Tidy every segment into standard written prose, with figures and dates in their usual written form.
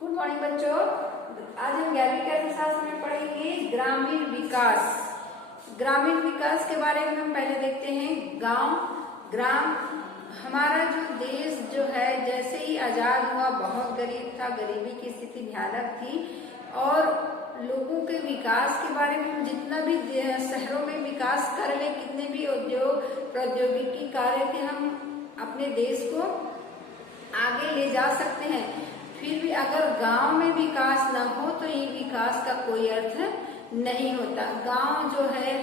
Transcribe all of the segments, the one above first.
Good morning बच्चों। आज हम 11वीं की अर्थशास्त्र में पढ़ेंगे ग्रामीण विकास। ग्रामीण विकास के बारे में हम पहले देखते हैं। ग्राम हमारा जो देश जो है जैसे ही आजाद हुआ बहुत गरीब था, गरीबी की स्थिति भयानक थी और लोगों के विकास के बारे में जितना भी शहरों में विकास कर ले, कितने भी उद्योग प्रौद्योगिकी कार्य के हम अपने देश को आगे ले जा सकते हैं, फिर भी अगर गांव में विकास न हो तो ये विकास का कोई अर्थ नहीं होता। गांव जो है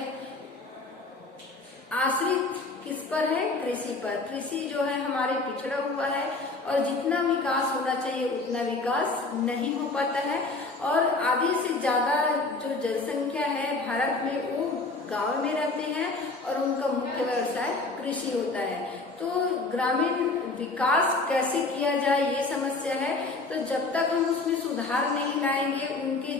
आश्रित किस पर है? कृषि पर। कृषि जो है हमारे पिछड़ा हुआ है और जितना विकास होना चाहिए उतना विकास नहीं हो पाता है और आधी से ज्यादा जो जनसंख्या है भारत में वो गांव में रहते हैं और उनका मुख्य व्यवसाय कृषि होता है। तो ग्रामीण विकास कैसे किया जाए ये समस्या है। तो जब तक हम उसमें सुधार नहीं लाएंगे, उनके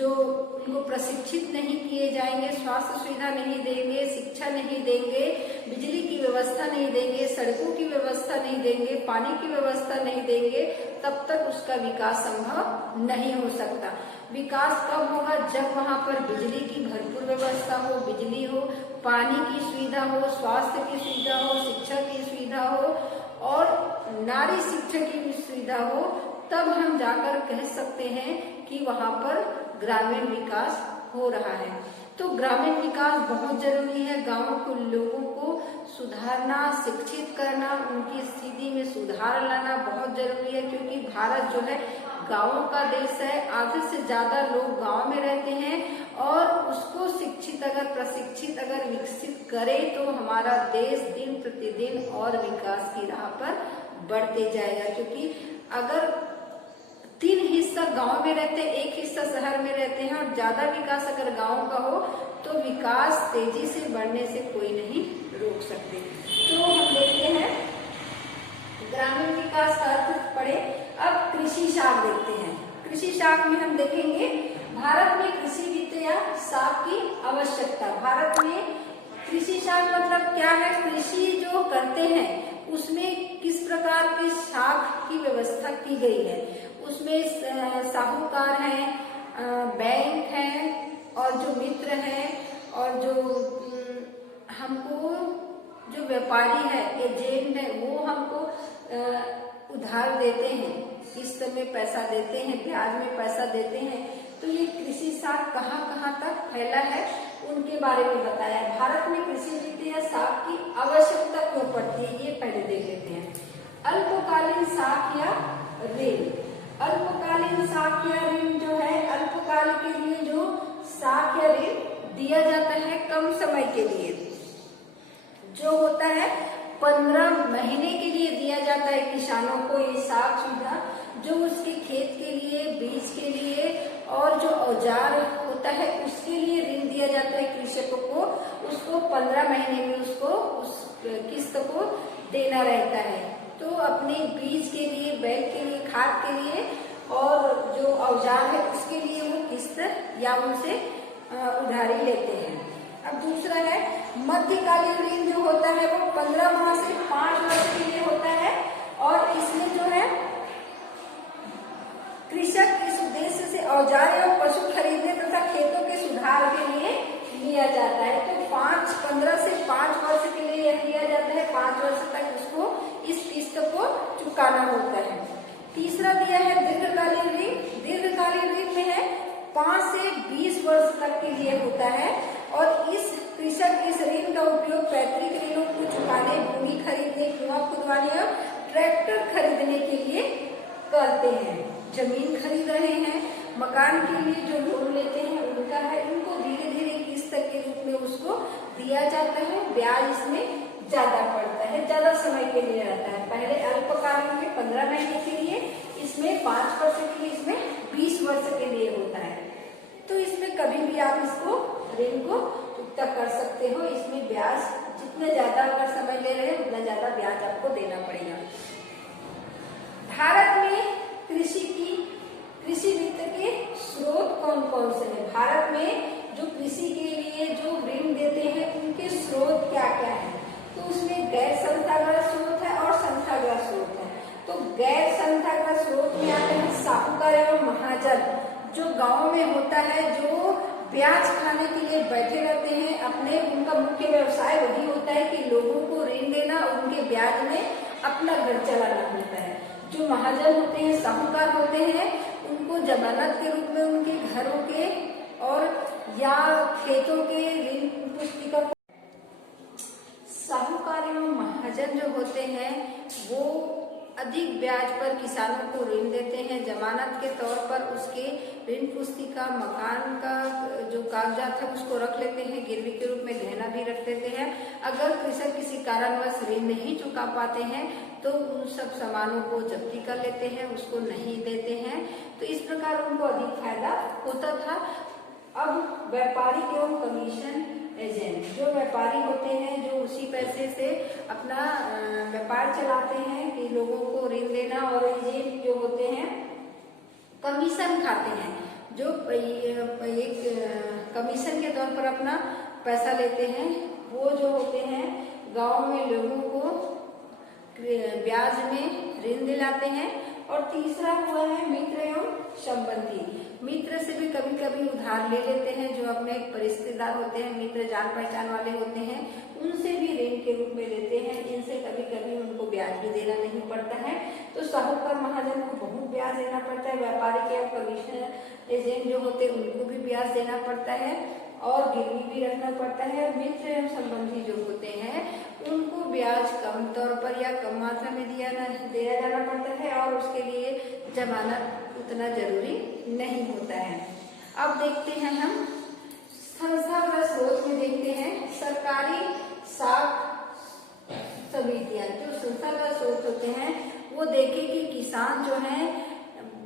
उनको प्रशिक्षित नहीं किए जाएंगे, स्वास्थ्य सुविधा नहीं देंगे, शिक्षा नहीं देंगे, बिजली की व्यवस्था नहीं देंगे, सड़कों की व्यवस्था नहीं देंगे, पानी की व्यवस्था नहीं देंगे, तब तक उसका विकास संभव नहीं हो सकता। विकास कब होगा? जब वहाँ पर बिजली की भरपूर व्यवस्था हो, बिजली हो, पानी की सुविधा हो, स्वास्थ्य की सुविधा हो, शिक्षा की सुविधा हो और नारी शिक्षा की भी सुविधा हो, तब हम जाकर कह सकते हैं कि वहाँ पर ग्रामीण विकास हो रहा है। तो ग्रामीण विकास बहुत जरूरी है। गांव के लोगों को सुधारना, शिक्षित करना, उनकी स्थिति में सुधार लाना बहुत जरूरी है, क्योंकि भारत जो है गांवों का देश है। आधे से ज्यादा लोग गांव में रहते हैं और उसको शिक्षित अगर प्रशिक्षित अगर विकसित करे तो हमारा देश दिन प्रतिदिन और विकास की राह पर बढ़ते जाएगा। क्योंकि अगर 3 हिस्सा गांव में रहते हैं, 1 हिस्सा शहर में रहते हैं और ज्यादा विकास अगर गांव का हो तो विकास तेजी से बढ़ने से कोई नहीं रोक सकते। तो हम देखते हैं ग्रामीण विकास का अर्थ पढ़े। अब कृषि शाख देखते हैं। कृषि शाख में हम देखेंगे भारत में कृषि वित्त या शाख की आवश्यकता। भारत में कृषि शाख मतलब क्या है? कृषि जो करते हैं उसमें किस प्रकार के शाख की व्यवस्था की गई है। उसमें साहूकार हैं, बैंक हैं और जो मित्र हैं और जो हमको जो व्यापारी है, एजेंट है, वो हमको उधार देते हैं, किस्त में पैसा देते हैं, ब्याज में पैसा देते हैं। तो ये कृषि शाख कहाँ कहाँ तक फैला है उनके बारे में बताया। भारत में कृषि वित्त या शाख की आवश्यकता क्यों पड़ती है ये पहले देख लेते हैं। अल्पकालीन शाख या ऋण। अल्पकालीन शाख या ऋण जो है, अल्पकाल के लिए जो शाख या ऋण दिया जाता है कम समय के लिए, जो होता है 15 महीने के लिए दिया जाता है किसानों को ये शाख सुविधा, जो उसके खेत के लिए, बीज के लिए और जो औजार होता है उसके लिए ऋण दिया जाता है कृषकों को। उसको 15 महीने में उसको उस किस्त को देना रहता है। तो अपने बीज के लिए, बैल के लिए, खाद के लिए और जो औजार है उसके लिए वो किस्त या उनसे उधारी लेते हैं। अब दूसरा है मध्यकालीन ऋण जो होता है वो 15 माह से 5 वर्ष के लिए होता है और इसमें जो है कृषक इस उद्देश्य से औजार एवं पशु खरीदने तथा खेतों के सुधार के लिए लिया जाता है। तो 15 से 5 वर्ष के लिए यह लिया जाता है। 5 वर्ष तक उसको इस किस्त को चुकाना होता है। तीसरा दिया है दीर्घकालीन ऋण। दीर्घकालीन ऋण में है 5 से 20 वर्ष तक के लिए होता है और इस कृषक इस ऋण का उपयोग पैतृक ऋणों को चुकाने, भूमि खरीदने, कुआं खुदवाने और ट्रैक्टर खरीदने के लिए करते हैं। जमीन खरीद रहे हैं, मकान के लिए जो लोन लेते हैं उनका है, इनको धीरे धीरे किस्त के रूप में उसको दिया जाता है। ब्याज इसमें ज्यादा पड़ता है, ज्यादा समय के लिए रहता है। पहले अल्पकालीन में 15 महीने के लिए, इसमें 5 वर्ष के लिए, इसमें 20 वर्ष के लिए होता है। तो इसमें कभी भी आप इसको ऋण को चुकता कर सकते हो। इसमें ब्याज जितना ज्यादा अगर समय ले रहे हैं उतना ज्यादा ब्याज आपको देना पड़ेगा। भारत में कृषि वित्त के स्रोत कौन कौन से हैं? भारत में जो कृषि के लिए जो ऋण देते हैं उनके स्रोत क्या क्या है? तो उसमें गैर संस्थागत स्रोत है और संस्थागत स्रोत है। तो गैर संस्थागत स्रोत में आते हैं साहूकार जो गांव में होता है, जो ब्याज खाने के लिए बैठे रहते हैं, अपने उनका मुख्य व्यवसाय वही होता है कि लोगों को ऋण देना और उनके ब्याज में अपना घर चलाना होता है। जो महाजन होते हैं, साहूकार होते हैं, उनको जमानत के रूप में उनके घरों के और या खेतों के ऋण पुस्तिका, साहूकार एवं महाजन जो होते हैं वो अधिक ब्याज पर किसानों को ऋण देते हैं। जमानत के तौर पर उसके ऋण पुस्तिका, मकान का जो कागजात है उसको रख लेते हैं, गिरवी के रूप में गहना भी रख देते हैं। अगर कृषक किसी कारणवश ऋण नहीं चुका पाते हैं तो उन सब सामानों को जब्ती कर लेते हैं, उसको नहीं देते हैं। तो इस प्रकार उनको अधिक फायदा होता था। अब व्यापारी एवं कमीशन एजेंट, जो व्यापारी होते हैं जो उसी पैसे से अपना व्यापार चलाते हैं कि लोगों को ऋण देना, और एजेंट जो होते हैं कमीशन खाते हैं, जो एक कमीशन के तौर पर अपना पैसा लेते हैं। वो जो होते हैं गांव में लोगों को ब्याज में ऋण दिलाते हैं। और तीसरा हुआ है मित्र एवं संबंधी। मित्र से भी कभी कभी उधार ले लेते हैं, जो अपने रिश्तेदार होते हैं, मित्र जान पहचान वाले होते हैं, उनसे भी ऋण के रूप में लेते हैं। इनसे कभी कभी उनको ब्याज भी देना नहीं पड़ता है। तो साहूकार महाजन को बहुत ब्याज देना पड़ता है, व्यापारी के कमीशन एजेंट जो होते हैं उनको भी ब्याज देना पड़ता है और गिरवी भी रखना पड़ता है। मित्र एवं संबंधी जो होते हैं उनको ब्याज कम तौर पर या कम मात्रा में दिया जाना पड़ता है और उसके लिए जमानत उतना जरूरी नहीं होता है। अब देखते हैं हम संस्थागत स्रोत में देखते हैं सरकारी साख समितियां। जो संस्थागत स्रोत होते हैं वो देखें कि किसान जो है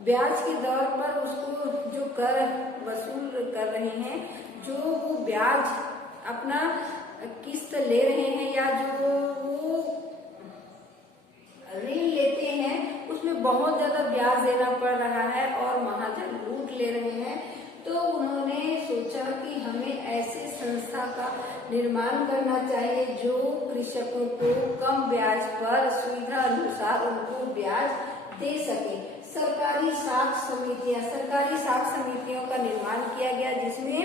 ब्याज के दौर पर उसको जो कर वसूल कर रहे हैं, जो वो ब्याज अपना किस्त ले रहे हैं या जो वो ऋण लेते हैं उसमें बहुत ज्यादा ब्याज देना पड़ रहा है और महाजन लूट ले रहे हैं। तो उन्होंने सोचा कि हमें ऐसे संस्था का निर्माण करना चाहिए जो कृषकों को कम ब्याज पर सुविधा अनुसार उनको ब्याज दे सके। सरकारी साख समितियों का निर्माण किया गया, जिसमें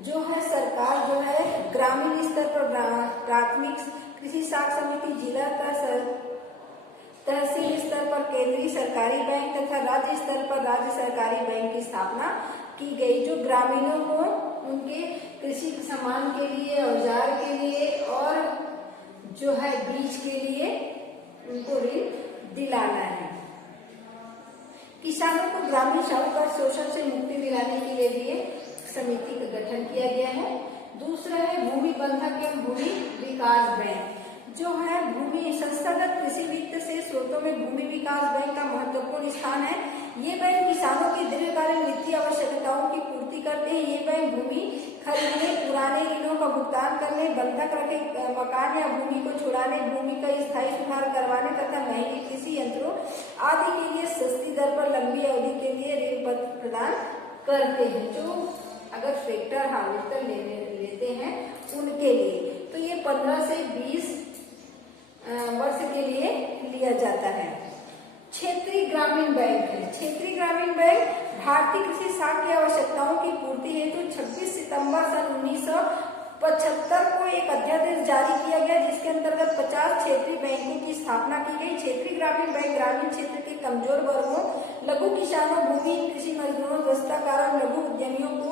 जो है सरकार जो है ग्रामीण स्तर पर प्राथमिक कृषि साख समिति, जिला का तहसील स्तर पर केंद्रीय सरकारी बैंक तथा राज्य स्तर पर राज्य सरकारी बैंक की स्थापना की गई, जो ग्रामीणों को उनके कृषि सामान के लिए, औजार के लिए और जो है बीज के लिए उनको ऋण दिलाना है। किसानों को ग्रामीण साहूकार शोषण से मुक्ति दिलाने के लिए भी समिति का गठन किया गया है। दूसरा है भूमि बंधक एवं भूमि विकास बैंक। जो है भूमि संस्थागत कृषि वित्त से स्रोतों में भूमि विकास बैंक का महत्वपूर्ण स्थान है। ये बैंक किसानों की दीर्घकालीन वित्तीय आवश्यकताओं की पूर्ति करते हैं। ये बैंक भूमि खरीदने, पुराने ऋणों का भुगतान करने, बंधक रखे मकान या भूमि को छुड़ाने, भूमि का स्थायी सुधार करवाने तथा महंगे कृषि यंत्रों आदि के लिए सस्ती दर पर लंबी अवधि के लिए ऋण प्रदान करते हैं। जो अगर ट्रैक्टर हार्वेस्टर लेते हैं उनके लिए, तो ये 15 से 20 वर्ष के लिए लिया जाता है। क्षेत्रीय ग्रामीण बैंक है। क्षेत्रीय ग्रामीण बैंक भारतीय कृषि साख की आवश्यकताओं की पूर्ति हेतु 26 सितंबर सन 1975 को एक अध्यादेश जारी किया गया, जिसके अंतर्गत 50 क्षेत्रीय बैंकों की स्थापना की गई। क्षेत्रीय ग्रामीण बैंक ग्रामीण क्षेत्र के कमजोर वर्गों, लघु किसानों, भूमि कृषि मजदूरों, दस्तकारों, लघु उद्यमियों को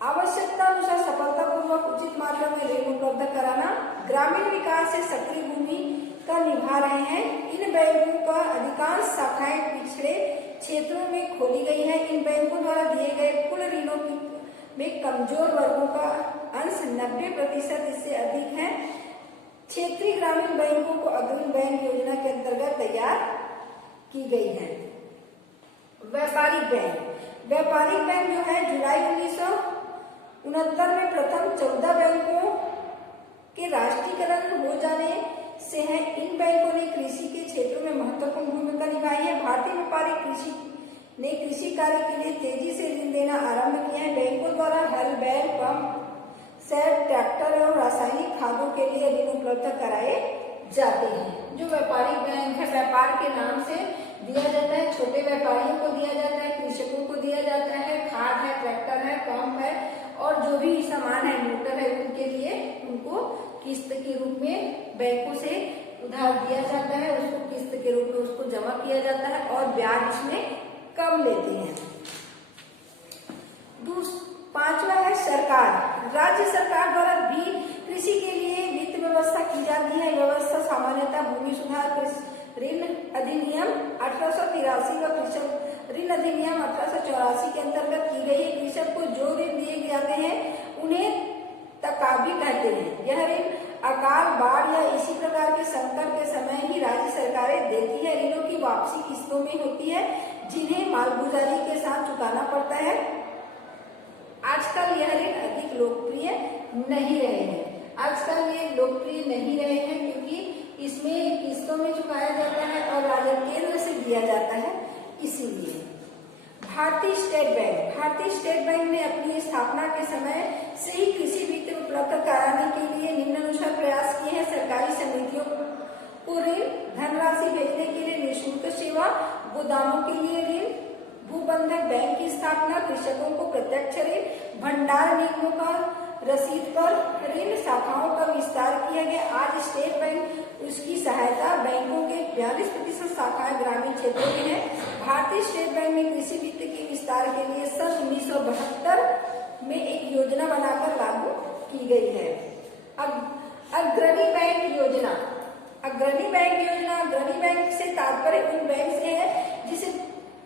आवश्यकता अनुसार सफलतापूर्वक उचित मात्रा में ऋण उपलब्ध कराना, ग्रामीण विकास से सक्रिय भूमिका निभा रहे हैं। इन बैंकों का अधिकांश शाखाएं पिछड़े क्षेत्रों में खोली गई है। इन बैंकों द्वारा दिए गए कुल ऋणों में कमजोर वर्गों का अंश 90% इससे अधिक है। क्षेत्रीय ग्रामीण बैंकों को अग्रिम बैंक योजना के अंतर्गत तैयार की गई है। व्यापारिक बैंक जो है जुलाई 1969 में प्रथम 14 बैंकों के राष्ट्रीयकरण हो जाने से है। इन बैंकों ने कृषि के क्षेत्रों में महत्वपूर्ण भूमिका निभाई है। भारतीय व्यापारिक कृषि ने कृषि कार्य के लिए तेजी से ऋण देना आरंभ किया है। बैंकों द्वारा हल, बैल, पंप सेट, ट्रैक्टर और रासायनिक खादों के लिए ऋण उपलब्ध कराए जाते हैं। जो व्यापारिक बैंक है, व्यापार के नाम से दिया जाता है, छोटे व्यापारियों को दिया जाता है, कृषकों को दिया जाता और जो भी सामान है, मोटर है, उनके लिए उनको किस्त के रूप में बैंकों से उधार दिया जाता है, उसको किस्त के रूप में उसको जमा किया जाता है और ब्याज इसमें कम लेते हैं। पांचवा है सरकार। राज्य सरकार द्वारा भी कृषि के लिए वित्त व्यवस्था की जाती है। व्यवस्था सामान्यतः भूमि सुधार ऋण अधिनियम 1883 व कृषक ऋण अधिनियम 1884 के अंतर्गत की गई है। कृषक को जो ऋण दिए जाते हैं उन्हें तकाबी कहते हैं। यह ऋण अकाल, बाढ़ या इसी प्रकार के संकट के समय ही राज्य सरकारें देती है। ऋणों की वापसी किस्तों में होती है जिन्हें मालगुजारी के साथ चुकाना पड़ता है। आजकल यह ऋण अधिक लोकप्रिय नहीं रहे हैं। आजकल ये लोकप्रिय नहीं रहे हैं क्योंकि इसमें किस्तों में चुकाया जाता है और राज्य केंद्र से दिया जाता है, इसीलिए। भारतीय स्टेट बैंक ने अपनी स्थापना के समय से ही कृषि वित्त उपलब्ध कराने के लिए निम्नानुसार प्रयास किए हैं। सरकारी समितियों को ऋण, धनराशि भेजने के लिए निःशुल्क सेवा, गोदामों के लिए ऋण, भूबंधक बैंक की स्थापना, कृषकों को प्रत्यक्ष ऋण, भंडार निगमों का रसीद पर ऋण, शाखाओं का विस्तार किया गया। आज स्टेट बैंक उसकी सहायता बैंकों के 42% शाखाएं ग्रामीण क्षेत्रों में है। भारतीय स्टेट बैंक में कृषि वित्त के विस्तार के लिए सन 1972 में एक योजना बनाकर लागू की गई है। अब अग्रणी बैंक योजना। अग्रणी बैंक से तात्पर्य उन बैंक से है जिसे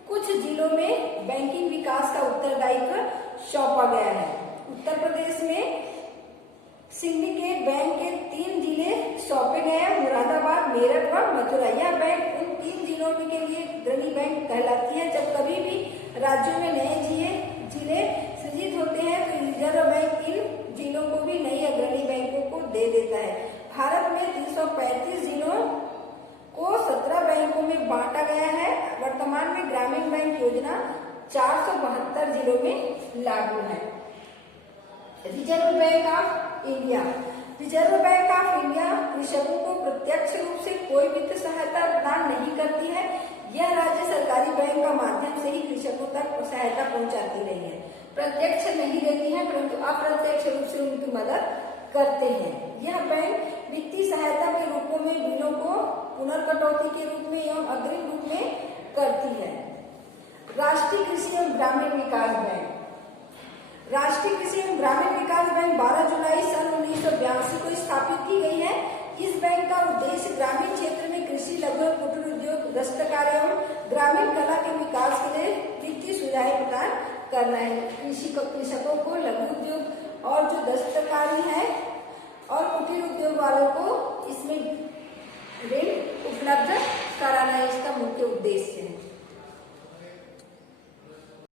कुछ जिलों में बैंकिंग विकास का उत्तरदायित्व सौंपा गया है। उत्तर प्रदेश में सिंडिकेट बैंक के 3 जिले सौंपे गए हैं, मुरादाबाद, मेरठ व मथुरा। यह बैंक उन 3 जिलों के लिए अग्रणी बैंक कहलाती है। जब कभी भी राज्यों में नए जिले सृजित होते हैं तो रिजर्व बैंक इन जिलों को भी नई अग्रणी बैंकों को दे देता है। भारत में 335 जिलों को 17 बैंकों में बांटा गया है। वर्तमान में ग्रामीण बैंक योजना 472 जिलों में लागू है। रिजर्व बैंक ऑफ इंडिया कृषकों को प्रत्यक्ष रूप से कोई वित्त सहायता प्रदान नहीं करती है। यह राज्य सरकारी बैंक का माध्यम से ही कृषकों तक सहायता पहुंचाती रही है। प्रत्यक्ष नहीं देती है परंतु अप्रत्यक्ष रूप से उनकी मदद करते हैं। यह बैंक वित्तीय सहायता के रूपों में बिलों को पुनर्कटौती के रूप में एवं अग्रिम रूप में करती है। राष्ट्रीय कृषि एवं ग्रामीण विकास बैंक 12 जुलाई सन 1982 को स्थापित की गई है। इस बैंक का उद्देश्य ग्रामीण क्षेत्र में कृषि, लघु कुटीर उद्योग, दस्तकारी एवं ग्रामीण कला के विकास के लिए वित्तीय सुविधाएं प्रदान करना है। कृषकों को लघु उद्योग और जो दस्तकारी है और कुटीर उद्योग वालों को इसमें ऋण उपलब्ध कराना इसका मुख्य उद्देश्य है।